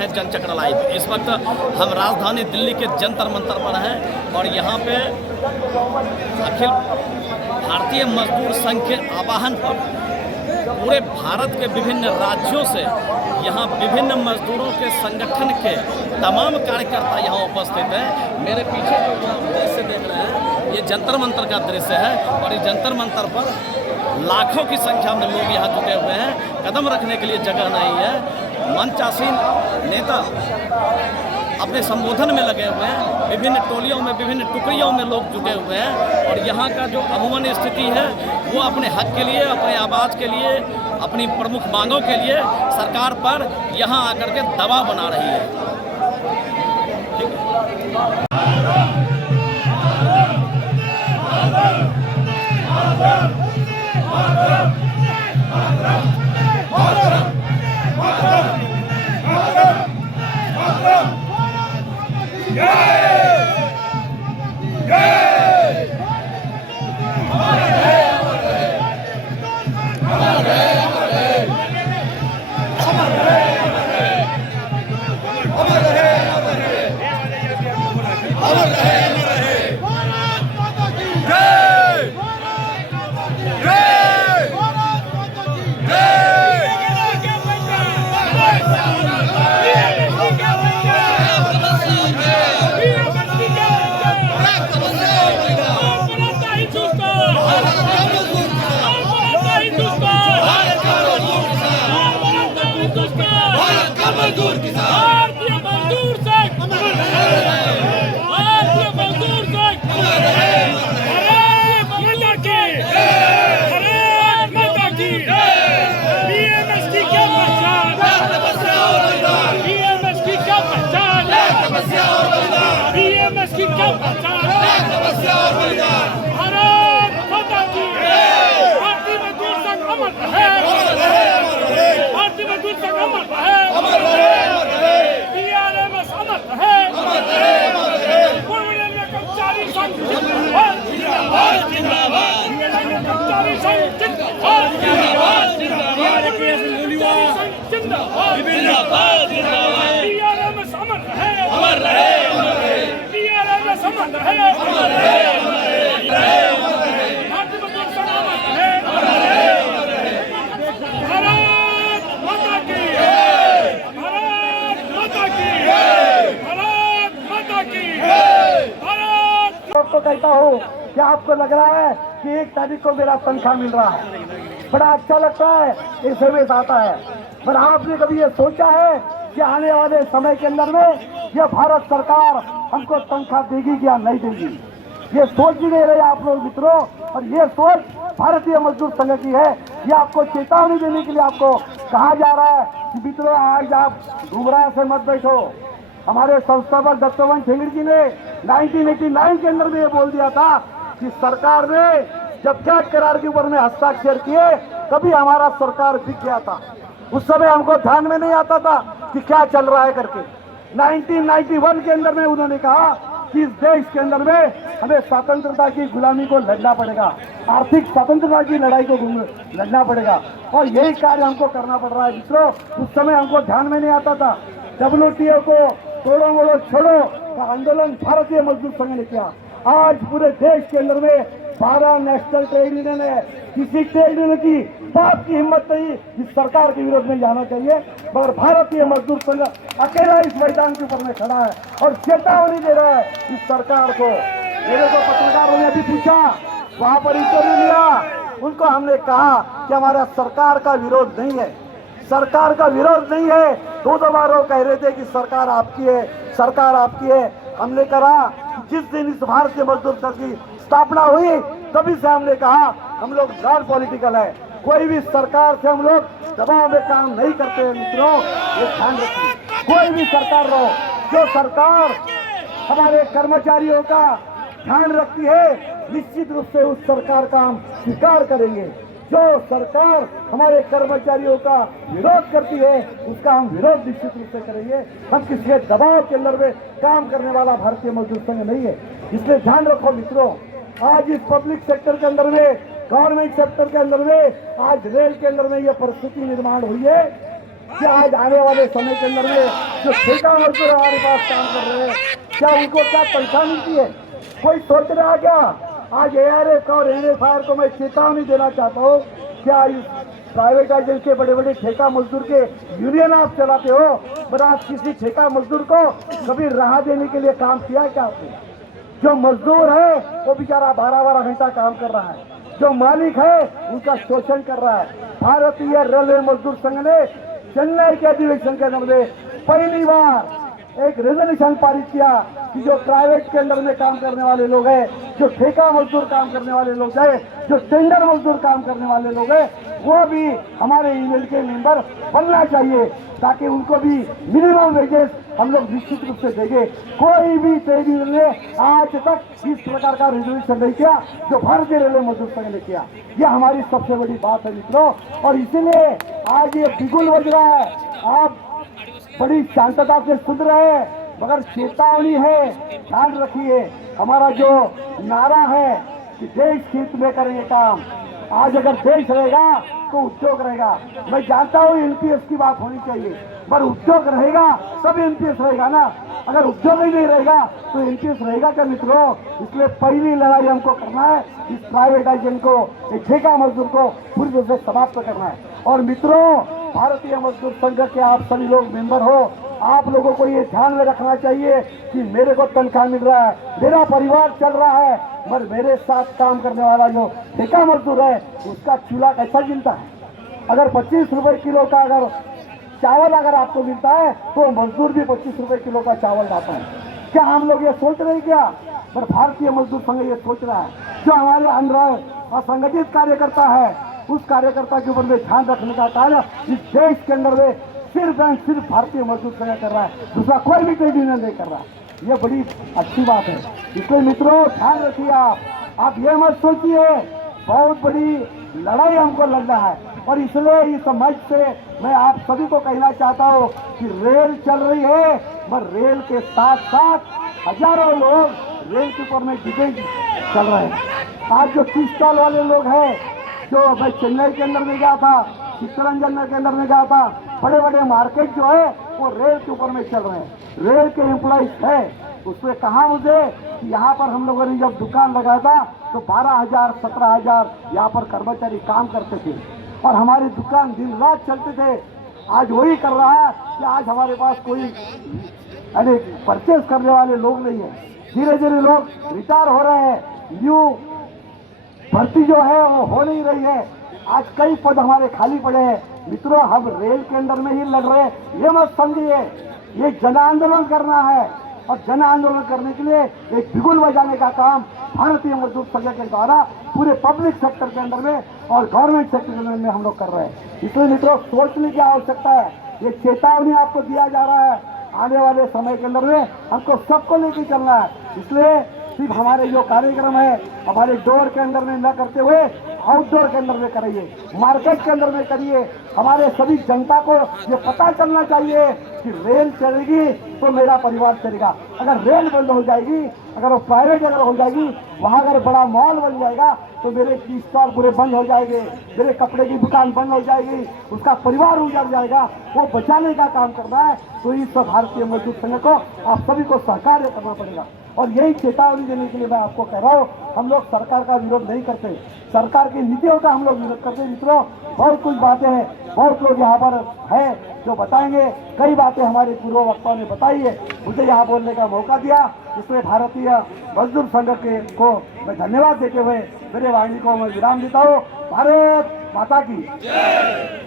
है जनचक्र लाइव। इस वक्त हम राजधानी दिल्ली के जंतर मंतर पर हैं और यहाँ पे अखिल भारतीय मजदूर संघ के आह्वान पर पूरे भारत के विभिन्न राज्यों से यहाँ विभिन्न मजदूरों के संगठन के तमाम कार्यकर्ता यहाँ उपस्थित हैं। मेरे पीछे जो आप दृश्य देख रहे हैं ये जंतर मंतर का दृश्य है और इस जंतर मंतर पर लाखों की संख्या में लोग यहाँ जुटे हुए हैं। कदम रखने के लिए जगह नहीं है। मंचासीन नेता अपने संबोधन में लगे हुए हैं। विभिन्न टोलियों में विभिन्न टुकड़ियों में लोग जुटे हुए हैं और यहाँ का जो अमूमन स्थिति है वो अपने हक के लिए, अपने आवाज़ के लिए, अपनी प्रमुख मांगों के लिए सरकार पर यहाँ आकर के दबाव बना रही है। आपको कहता हूँ कि आपको लग रहा है कि 1 तारीख को मेरा तनख्वाह मिल रहा है, बड़ा अच्छा लगता है, एसएमएस आता है। पर आपने कभी ये सोचा है कि आने वाले समय के अंदर में यह भारत सरकार हमको तनख्वाह देगी या नहीं देगी? ये सोच ही नहीं रहे आप लोग मित्रों। और ये सोच भारतीय मजदूर संघ की है। ये आपको चेतावनी देने के लिए आपको कहा जा रहा है कि मित्रों आज आप गुमराह से मत बैठो। हमारे संस्थापक दत्तोवन ठेंगड़ी जी ने 1989 के अंदर में ये बोल दिया था कि सरकार ने जब क्या करार के ऊपर में हस्ताक्षर किए तभी हमारा सरकार बिक गया था। उस समय हमको ध्यान में नहीं आता था कि क्या चल रहा है करके। 1991 के अंदर में उन्होंने कहा कि इस देश के अंदर में हमें स्वतंत्रता की गुलामी को लड़ना पड़ेगा, आर्थिक स्वतंत्रता की लड़ाई को लड़ना पड़ेगा और यही कार्य हमको करना पड़ रहा है मित्रों। उस समय हमको ध्यान में नहीं आता था। WTO को तोड़ो मोड़ो छोड़ो का आंदोलन भारतीय मजदूर संघ ने किया। आज पूरे देश के अंदर में 12 नेशनल ट्रेड यूनियन है। किसी ट्रेड यूनियन की बात की हिम्मत नहीं इस सरकार के विरोध में जाना चाहिए, मगर भारतीय मजदूर संघ अकेला इस मैदान के ऊपर में खड़ा है और चेतावनी दे रहा है इस सरकार को। मेरे को पत्रकारों ने भी पूछा, वहां पर इंटरव्यू लिया, उनको हमने कहा कि हमारा सरकार का विरोध नहीं है, सरकार का विरोध नहीं है। 2 बार वो कह रहे थे कि सरकार आपकी है, सरकार आपकी है। हमने कहा जिस दिन इस भारतीय मजदूर संघ की स्थापना हुई तभी से हमने कहा हम लोग नॉन पॉलिटिकल है, कोई भी सरकार से हम लोग दबाव में काम नहीं करते हैं मित्रों, ये ध्यान रखिए। कोई भी सरकार रहो, जो सरकार हमारे कर्मचारियों का ध्यान रखती है निश्चित रूप से उस सरकार का हम स्वीकार करेंगे। जो सरकार हमारे कर्मचारियों का विरोध करती है उसका हम विरोध निश्चित रूप से करेंगे। हम किसी के दबाव के अंदर में काम करने वाला भारतीय मजदूर संघ नहीं है। इसलिए ध्यान रखो मित्रों, आज इस पब्लिक सेक्टर के अंदर में, गवर्नमेंट सेक्टर के अंदर में, आज रेल के अंदर में यह परिस्थिति निर्माण हुई है कि आज आने वाले समय के अंदर में जो ठेका मजदूर हमारे पास काम कर रहे हैं, क्या उनको क्या तनख्वाह मिलती है? कोई सोच रहा क्या? आज ARF और NFR को मैं चेतावनी देना चाहता हूँ, क्या इस प्राइवेटाइजेशन के बड़े बड़े ठेका मजदूर के यूनियन आप चलाते हो, पर आप किसी ठेका मजदूर को कभी राह देने के लिए काम किया क्या आपने? जो मजदूर है वो बेचारा 12-12 घंटा काम कर रहा है, जो मालिक है उनका शोषण कर रहा है। भारतीय रेलवे मजदूर संघ ने चेन्नई के अधिवेशन के अंदर में पहली बार एक रेजोल्यूशन पारित किया कि जो प्राइवेट के अंदर में काम करने वाले लोग हैं, जो ठेका मजदूर काम करने वाले लोग हैं, जो टेंडर मजदूर काम करने वाले लोग हैं, वो भी हमारे यूनियन के मेंबर बनना चाहिए, ताकि उनको भी मिनिमम वेजेस हम लोग निश्चित रूप से देंगे। कोई भी ट्रेड यूनियन ने आज तक इस प्रकार का रेजोल्यूशन नहीं किया जो भारतीय रेलवे मजदूर संघ ने किया। ये हमारी सबसे बड़ी बात है मित्रों, और इसीलिए आज ये बिगुल बज रहा है। आप बड़ी शांतता से सुन रहे हैं, मगर चेतावनी है, ध्यान रखिए। हमारा जो नारा है कि देश हित में करेंगे काम, आज अगर देश रहेगा तो उद्योग रहेगा। मैं जानता हूँ NPS की बात होनी चाहिए, पर उद्योग रहेगा तब NPS रहेगा ना। अगर उद्योग ही नहीं रहेगा तो NPS रहेगा क्या मित्रों? इसलिए पहली लड़ाई हमको करना है, इस प्राइवेटाइजेशन को, इस ठेका मजदूर को पूरी तरह से समाप्त करना है। और मित्रों, भारतीय मजदूर संघ के आप सभी लोग मेंबर हो, आप लोगों को ये ध्यान में रखना चाहिए कि मेरे को तनख्वाह मिल रहा है, मेरा परिवार चल रहा है, मगर मेरे साथ काम करने वाला जो ठेका मजदूर है उसका चूल्हा कैसा गिनता है? अगर 25 रुपए किलो का अगर चावल अगर आपको मिलता है तो मजदूर भी 25 रुपए किलो का चावल लाता है। क्या हम लोग ये सोच रहे हैं क्या? पर भारतीय मजदूर संघ ये सोच रहा है। जो हमारे अंदर असंगठित कार्यकर्ता है, उस कार्यकर्ता के ऊपर में ध्यान रखने का कार्य इस देश के अंदर में सिर्फ एंड सिर्फ भारतीय मजदूर संघ कर रहा है, दूसरा कोई भी ट्रेड यूनियन नहीं कर रहा। ये बड़ी अच्छी बात है। इसलिए मित्रों ध्यान रखिए, आप ये मत सोचिए बहुत बड़ी लड़ाई हमको लड़ना है। और इसलिए इस मंच से मैं आप सभी को कहना चाहता हूँ कि रेल चल रही है, पर रेल के साथ साथ हजारों लोग रेल के ऊपर में डिबेट चल रहे हैं। आज जो टी स्टॉल वाले लोग हैं, जो मैं चेन्नई के अंदर में गया था, चित्तरंजन के अंदर में गया था, बड़े बड़े मार्केट जो है वो रेल के ऊपर में चल रहे हैं। रेल के एम्प्लॉइज है, उसने कहा मुझे कि यहाँ पर हम लोगों ने जब दुकान लगाया था तो 12,000 17,000 यहाँ पर कर्मचारी काम करते थे और हमारी दुकान दिन रात चलते थे। आज वही कर रहा है कि आज हमारे पास कोई अरे परचेज करने वाले लोग नहीं है। धीरे धीरे लोग रिटायर हो रहे हैं, न्यू भर्ती जो है वो हो नहीं रही है। आज कई पद हमारे खाली पड़े हैं। मित्रों, हम रेल के अंदर में ही लड़ रहे हैं, ये मत समझिए। ये जन आंदोलन करना है और जन आंदोलन करने के लिए एक बिगुल बजाने का काम भारतीय मजदूर संघ के द्वारा पूरे पब्लिक सेक्टर के अंदर में और गवर्नमेंट सेक्टर के अंदर में हम लोग कर रहे हैं। इसलिए मित्रों सोचने की आवश्यकता है। ये चेतावनी आपको दिया जा रहा है, आने वाले समय के अंदर में हमको सबको लेके चलना है। इसलिए सिर्फ हमारे जो कार्यक्रम है हमारे डोर के अंदर में न करते हुए आउटडोर के अंदर में करिए, मार्केट के अंदर में करिए। हमारे सभी जनता को ये पता चलना चाहिए कि रेल चलेगी तो मेरा परिवार चलेगा। अगर रेल बंद हो जाएगी, अगर वो प्राइवेट अगर हो जाएगी, वहाँ अगर बड़ा मॉल बन जाएगा तो मेरे टी स्टॉल पूरे बंद हो जाएंगे, मेरे कपड़े की दुकान बंद हो जाएगी, उसका परिवार उजड़ जाएगा। वो बचाने का काम करना है तो इस भारतीय मजदूर संघ को आप सभी को सहकार्य करना पड़ेगा। और यही चेतावनी देने के लिए मैं आपको कह रहा हूँ, हम लोग सरकार का विरोध नहीं करते, सरकार की नीतियों का हम लोग विरोध करते। मित्रों, बहुत कुछ बातें हैं, बहुत लोग यहाँ पर है जो बताएंगे। कई बातें हमारे पूर्व वक्ताओं ने बताई है, मुझे यहाँ बोलने का मौका दिया, इसलिए भारतीय मजदूर संघ के को मैं धन्यवाद देते हुए मेरे वाहिनी को मैं विराम देता हूँ। भारत माता की।